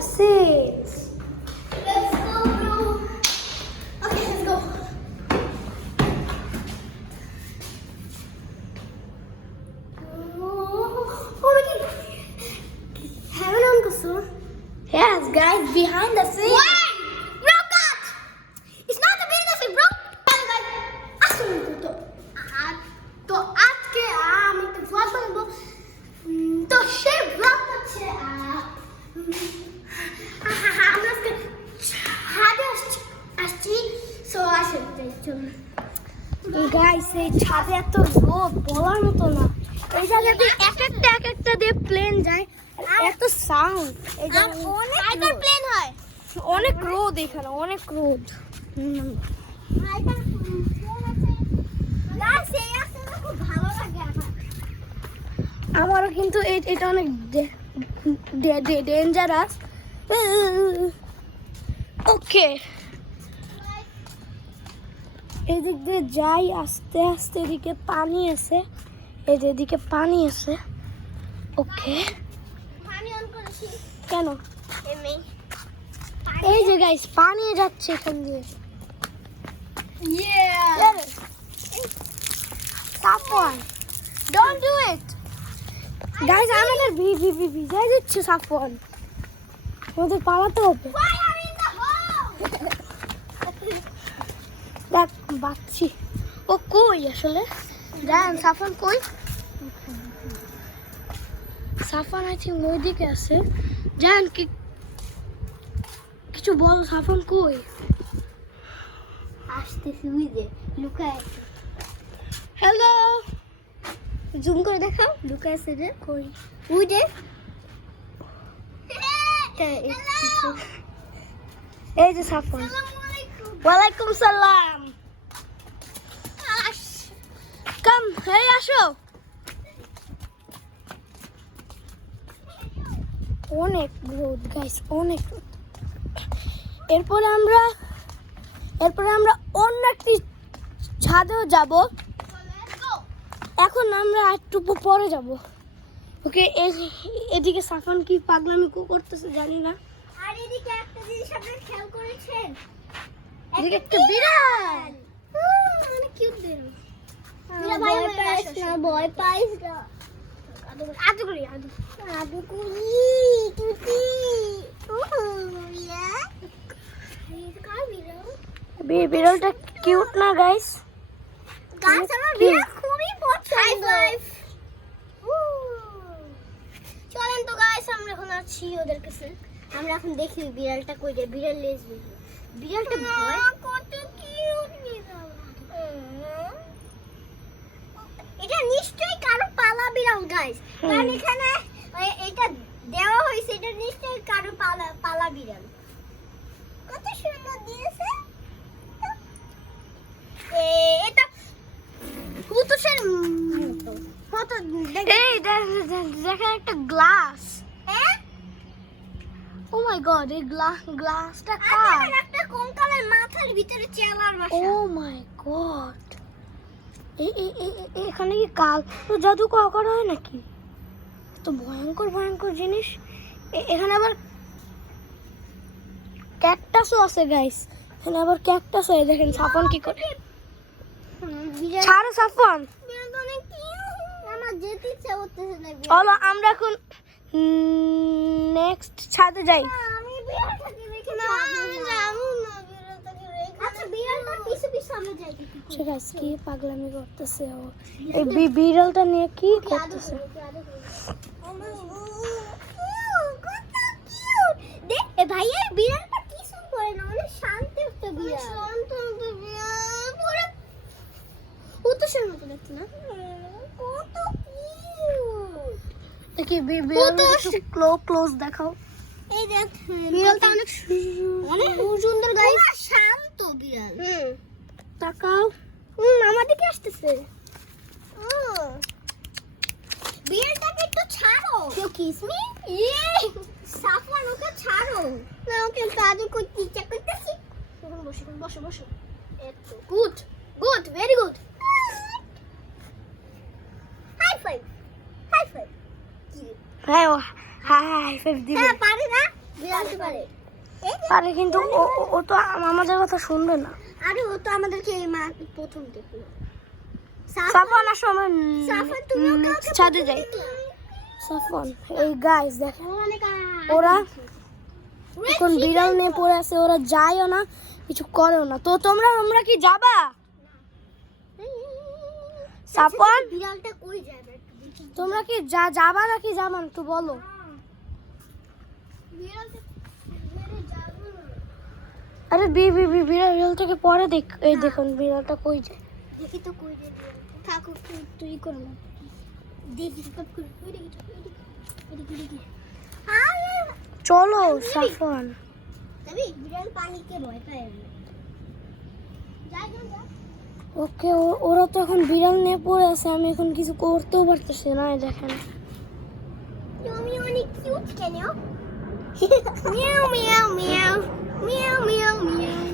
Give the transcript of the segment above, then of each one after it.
glasses. Let's go, bro. Okay, let's go. Oh my god. Heaven on Kusur. Yes, guys, behind the scene. Why? Bro, cut! It's not the business, bro. আসলে তো আজকে আমি একটা blog বানাবো তো সেই blog হচ্ছে আমরা আজকে ছাদে আসছি সো আসলে চলুন গাইস এই ছাদে এত রোদ বলার মতো না। এই জায়গাতে এক একটা দিয়ে প্লেন যায়, এত সাউন্ড। এই আর অনেক প্লেন হয় অনেক রোদ, এখানে অনেক রোদ। খুব ভালো লাগে আমারও কিন্তু এটা অনেক ডেঞ্জারাস। ওকে, এদিক দিয়ে যাই আস্তে আস্তে। এদিকে পানি আছে, এদিকে পানি আছে। ওকে, পানি অন করেছি কেন? এমনি এই যে গাইস পানি যাচ্ছে এখান দিয়ে। Yeah. Safwan, don't do it guys. আমাদের ভিজে দিচ্ছে সাফওয়ান, আমাদের পালাতে হবে। Why are you in the hole? দেখ বাচ্চি, ও কই আসলে? জান সাফওয়ান কই? সাফওয়ান আই থিঙ্ক ওই দিকে আছে। জান কি কিছু বল, সাফওয়ান কই? আসতেছি ওই যে লুকায় আছে হ্যালো, জুম করে দেখাও। লুকায় আছে রে, কই? ওই যে এই যে সাফওয়ান। ওয়ালাইকুম সালাম। কাম, এই আসো। অনেক রোদ গাইস, অনেক রোদ। এরপরে আমরা অন্য একটি ছাদেও যাব। এখন আমরা একটু পরে যাব। ওকে, এদিকে সাফান কি পাগলামি করতেছে জানি না। আর এদিকে একটা জিনিস আপনি খেয়াল করেছেন? এদিকে একটা বিড়াল। অনেক কিউট বিড়াল। ভয় পাইস না, ভয় পাইস না। আদু করি আদু করি তুই ইয়া এই কার বিড়াল বিড়ালটা কিউট না গাইস? গাছ আমার বিড়াল খুবই পছন্দ। চলেন তো গাইস, আমরা এখন আছি ওদের কাছে। আমরা এখন দেখি বিড়ালটা কই যায়। বিড়াল লেজ বিড়ালটা ভয় কত কিউট বিড়াল। এটা নিশ্চয়ই কারো পালা বিড়াল গাইস, কারণ এখানে এটা দেওয়া হয়েছে। এটা নিশ্চয়ই কারো পালা বিড়াল। কত সুন্দর দিয়েছে। এটা হুতুসের মতো কত এই দেখা একটা গ্লাস। হ্যাঁ, ও মাই গড, এই গ্লাসটা আর কার? দেখেন একটা কঙ্কালের মাথার ভিতরে চেলার ও বাসা। মাই গড, এখানে কি কাল তো জাদু করা হয় নাকি? তো ভয়ঙ্কর জিনিস। এখানে আবার ক্যাকটাসও আছে গাইস। এখানে আবার ক্যাকটাস হয়, দেখেন সাফওয়ান কি করে। ছাড়ো সাফওয়ান। আমার যেতে ইচ্ছা করতেছে না। চলো আমরা এখন নেক্সট ছাদে যাই। আমি বিড়ালটাকে রেখে না যাবো না, বিড়ালটাকে রেখে। আচ্ছা বিড়ালটা পিছু পিছু আমরা যাই। ঠিক আছে, কি পাগলামি করতেছে ও? এই বিড়ালটা নিয়ে কি করতেছে? দেখ এ ভাইয়া, বিড়ালটা কিছু করে না, অনেক শান্ত একটা বিড়াল। শান্ত একটা বিড়াল, পুরো উত্তরের মতো দেখতে না? কত কিউট। দেখি বিড়ালটা একটু ক্লোজ দেখাও। এই দেখ বিড়ালটা অনেক সুন্দর গাইস, শান্ত বিড়াল। তাকাও। আমার দিকে আসতেছে। বিড়ালটাকে একটু ছাড়ো। কেউ কিস মি? ইয়ে সাফওয়ান, ওকে ছাড়ো না। ওকে কাজু করতে ইচ্ছা করতেছি। বসো একটু। Good very good. High five হ্যাঁ, ও হাই ফাইভ দিবে। হ্যাঁ পারে না। বিড়াল তো পারে। পারে কিন্তু ও তো আমাদের কথা শুনবে না। আরে ও তো আমাদেরকে এই প্রথম দেখলো। সাফন আসো আমরা সাফন তুমিও কাউকে ছাদে যাই। সাফন এই গাইস দেখেন ওরা এখন বিড়াল নিয়ে পড়ে আছে, ওরা যায়ও না কিছু করেও না। তো তোমরা কি যাবা? সাফন বিড়ালটা কই যাবে? তোমরা কি যাবা নাকি যাবা না একটু বলো। বিড়ালটা মেরে যাবো না। আরে বিড়ালটাকে পরে দেখ। এই দেখুন বিড়ালটা কই যায়। দেখি তো কই যায় ঠাকুর তুই করো না। দেখি তো কই দেখি। আরে চলো সাফন। তবে বিড়াল পানিকে ভয় পায় না। যাই যা। ওকে ওরা তো এখন বিড়াল নিয়ে পড়ে আছে, আমি এখন কিছু করতেও পারতেছি না। এই দেখেন তুমি অনেক কিউট কেন? মিয়াও মিয়াও মিয়াও মিয়াও মিয়াও মিয়াও।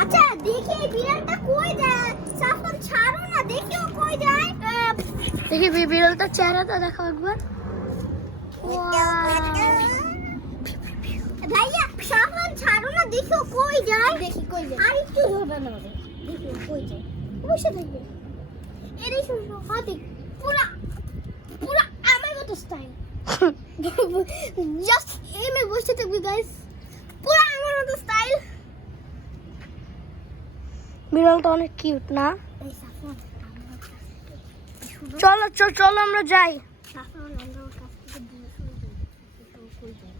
আচ্ছা দেখি এই বিড়ালটা কই যায়? সাফন ছাড়ো না, দেখি ও কই যায়। দেখি বিড়ালটার চেহারাটা দেখো একবার। ভাইয়া সাফন ছাড়ো না, দেখি ও কই যায়। দেখি কই যায়। আর একটু ধরবে না ওরে। দেখি ও কই যায়। বসে থাকবে। এরে শুনো হাতে পুরা পুরা আমার মতো স্টাইল। জাস্ট এমে বসে থাকবে গাইস। পুরা আমার মতো স্টাইল। বিড়ালটা অনেক কিউট না? এই সাফন চলো আমরা যাই। সাফন আমরা ওর কাছ থেকে দূরে সরে যাই। ও কই যায়?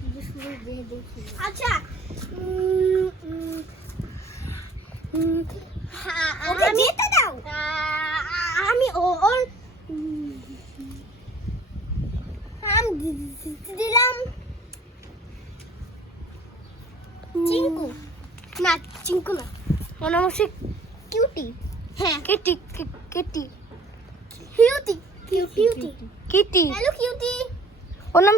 দূরে সরে গিয়ে দেখি। আচ্ছা ওকে যেতে দাও। আমি ওর দিলাম চিঙ্কু। না চিঙ্কু না, মনামসি কিউটি। হ্যাঁ Kitty cutie Kitty hello cutie. ওর নাম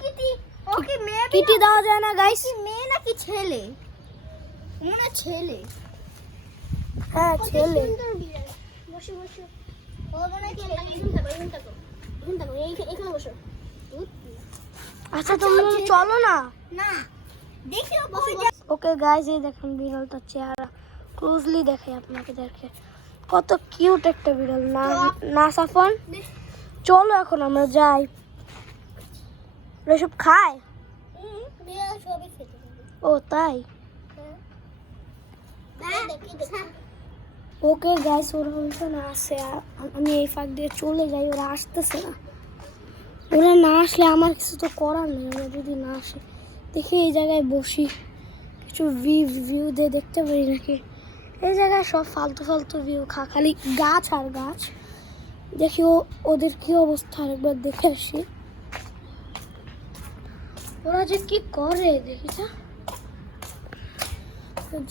কিটি। ওকে মেয়ে কিটি দেওয়া যায় না গাইস? মেয়ে নাকি ছেলে? মনে ছেলে। হ্যাঁ ছেলে। বসো বসো। ও মনে ছেলে। ঘুম থাকো এখানে বসো। আচ্ছা তোমরা চলো না। না দেখিও বসো। ওকে গাইস এই দেখেন বিড়ালটার চেহারা ক্লোজলি দেখে আপনাকে। দেখে কত কিউট একটা বিড়াল না সাফন? চলো এখন আমরা যাই। এসব খায়? বিড়াল সবই খেতে পারে। ও তাই? ওকে গাইস ওরা হচ্ছে না আসে, আমি এই ফাঁক দিয়ে চলে যাই। ওরা আসতেছে না। ওরা না আসলে আমার কিছু তো করার নেই। ওরা যদি না আসে দেখি এই জায়গায় বসি, কিছু ভিউ দিয়ে দেখতে পারি নাকি। এই জায়গায় সব ফালতু ভিউ খালি গাছ আর গাছ। দেখি ওদের কি অবস্থা আরেকবার দেখে আসি। ওরা যে কি করে দেখি যা।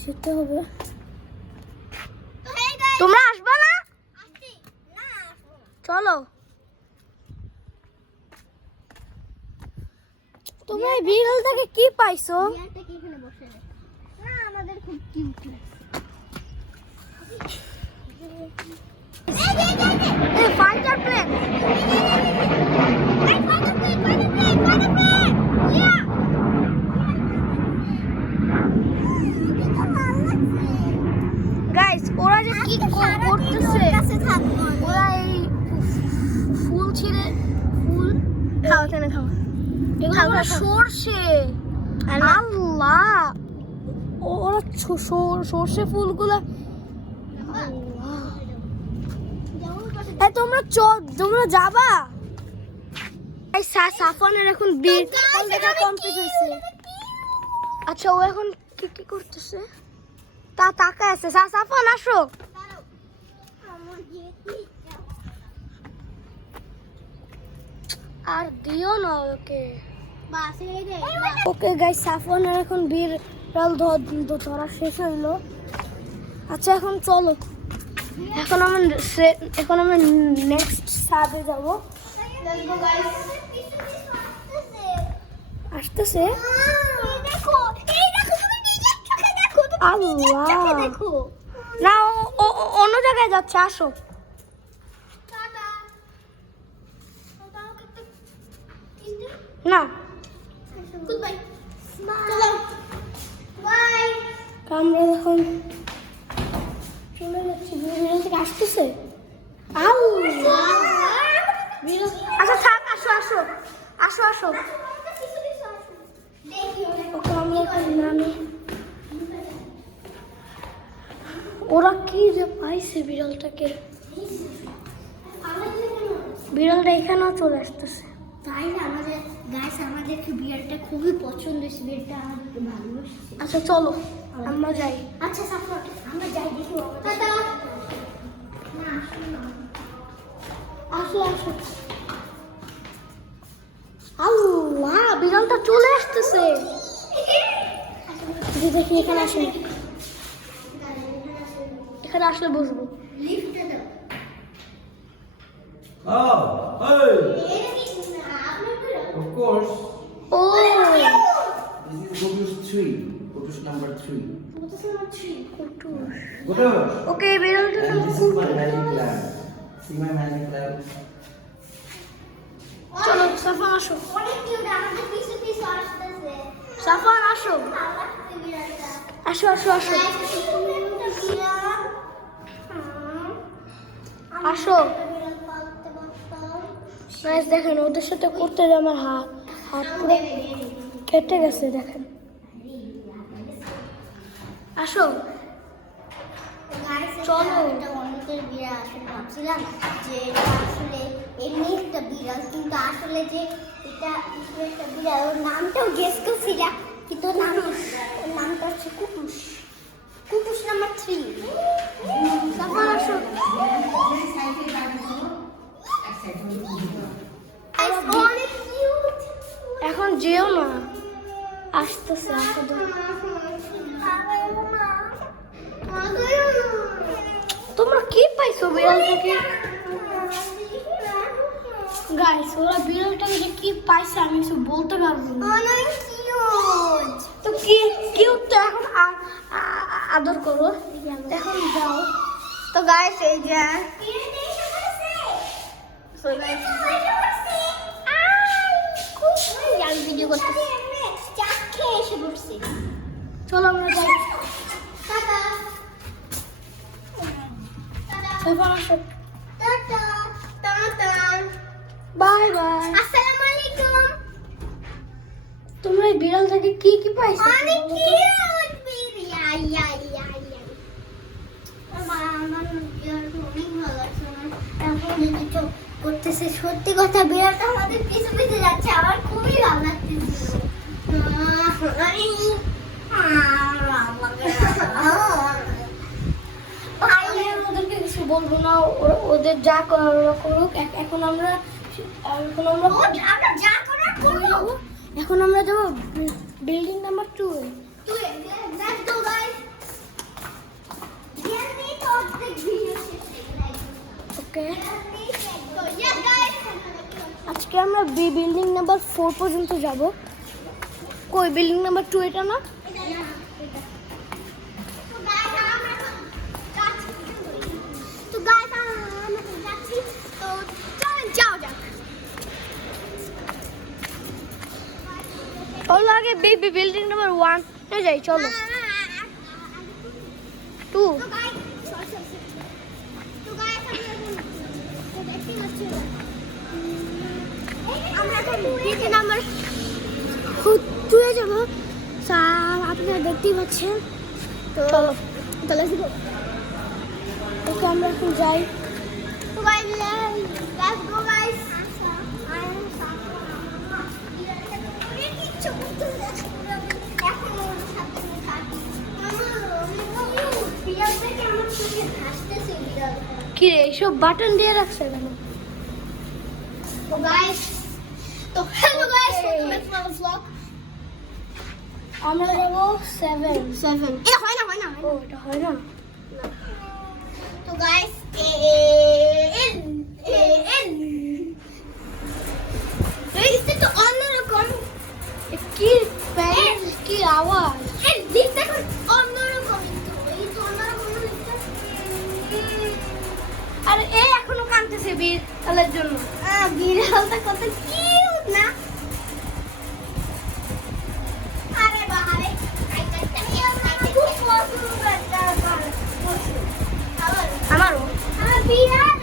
যেতে হবে। তোমরা আসবে না? চলো। তোমরা এই বিড়ালটাকে কি পাইছো? বিড়ালটা কি এখানে বসে আছে? না আমাদের খুব কিউট লাগছে। এই ফাইটার প্লেন। গাইস ওরা যে কি করতেছে। ওরা এই ফুল ছিঁড়ে খাও কেন খাও। এগুলো সরষে। আল্লাহ ওরা সরষে ফুলগুলো। তোমরা যাবা? এই সাফনের এখন বিড়াল দেখা কমপ্লিট হয়েছে। আচ্ছা ও এখন কি করতেছে? তাকায় আছে। সাফন আসো। আর দিও না ওকে। ওকে গাইস সাফনের এখন বিড়াল ধরা শেষ হইলো। আচ্ছা এখন চলো। এখন আমরা নেক্সট ছাদে যাব। আসতেছে। আল্লাহ না অন্য জায়গায় যাচ্ছে। আসো। না গুড বাই চলো বাই। আমরা এখন চলে যাচ্ছি। বিড়াল থেকে আসতেছে। আউ বিড়াল, আচ্ছা থাক, আসো আসো আসো আসো। ওকে আমরা এখন নামি। ওরা কি যে পাইছে বিড়ালটাকে, বিড়ালটা এখানেও চলে আসতেছে। তাই না, আমাদের গাইস আমাদেরকে বিয়ারটা খুবই পছন্দ হয়েছে, বিয়ারটা আমাদেরকে ভালোবাসে। আচ্ছা চলো আমরা যাই। আচ্ছা সাফর আমরা যাই দেখি টাটা। না আসো আসো। আল্লাহ বিড়ালটা চলে আসতেছে। দেখি এখানে আসেন, এখানে আসলে বসবো। লিফটে দাও। Oh, hey! Of course. O This is Kotush 3. Kotush number 3. Kutus. Kotush! ওকে বিড়ালটার নাম And this is my magic lamp. See my magic lamp? চলো সাফা আসো, অনেক কিউট, আমাদের পিছু পিছু আসতেছে। সাফা আসো ভালো লাগছে বিড়ালটা। আসো আসো আসো গাইস একটা বিড়াল। আসো। বিড়াল পালতে পারতাম। গাইস দেখেন ওদের সাথে করতে যে আমার হাত হাত পুরো কেটে গেছে দেখেন। আসো চলো। এটা অনেকের বিড়াল, আসলে ভাবছিলাম যে এটা আসলে এমনি একটা বিড়াল, কিন্তু আসলে যে এটা একটা বিড়াল, ওর নামটাও গেস করছিলাম, কিন্তু ওর নামটা হচ্ছে কুটুস। কুটুস নাম্বার 3। সাফা আসো। অনেক কিউট। এখন যেও না, আসতেছে আসো। তোমরা কি পাইছো বিড়াল থেকে? গাইস ওরা বিড়ালটাকে যে কি পাইছে আমি কিছু বলতে পারবো না। অনেক কিউট। তো কি কিউট তো এখন আদর করো। এখন যাও। তো গাইস এই যে আমি ভিডিও করতেছি, চাক খেয়ে এসে পড়ছি। চলো আমরা যাই। টাটা সাফা আসো। Tata tata. Bye bye. আসসালামু আলাইকুম। তোমরা এই বিড়াল থেকে কি কি পাইছো? অনেক কিউট বিড়িয়া ইয়া ইয়া ইয়া। আমার বিড়ালটা অনেক ভালো লাগছে। এখন যদি চোখ করতেছে, সত্যি কথা বিড়ালটা আমাদের পিছু পিছু যাচ্ছে, আমার খুবই ভালো লাগতেছে। আমি ওদেরকে কিছু বলবো না, ওদের যা করার ওরা করুক। এখন আমরা আমরা যা করার করবো। এখন আমরা যাবো building number 2 A. Let's go guys. Yes, we thought the video okay So yes guys. আজকে আমরা বিল্ডিং নাম্বার 4 পর্যন্ত যাব। কই বিল্ডিং নাম্বার 2 এটা না? So guys, আমরা যাচ্ছি। তো চলেন যাও যাক। চলো আগে বিল্ডিং নাম্বার 1 এ যাই। চলো 2 তো guys, তো guys আমি এখন দেখতে পাচ্ছি না। আমরা এখন বিল্ডিং নাম্বার 2 এ যাব। আপনারা দেখতেই পাচ্ছেন। চলো তো let's go. ওকে আমরা এখন যাই। So guys, let's go guys. কি রে এইসব বাটন দিয়ে রাখছে কেন? So guys, so hello guys, welcome back to our vlog. আমরা যাব 7। এটা হয় না, হয় না। ও এটা হয় না। So guys, এই তো অন্যরকম। কি প্যান্ট কি আওয়াজ? এই লিফট এখন অন্যরকম, এই তো অন্যরকম লিফট। আরে এ এখনো কাঁদতেছে বিড়ালের জন্য। বিড়ালটা কত কিউট না? বিড়াল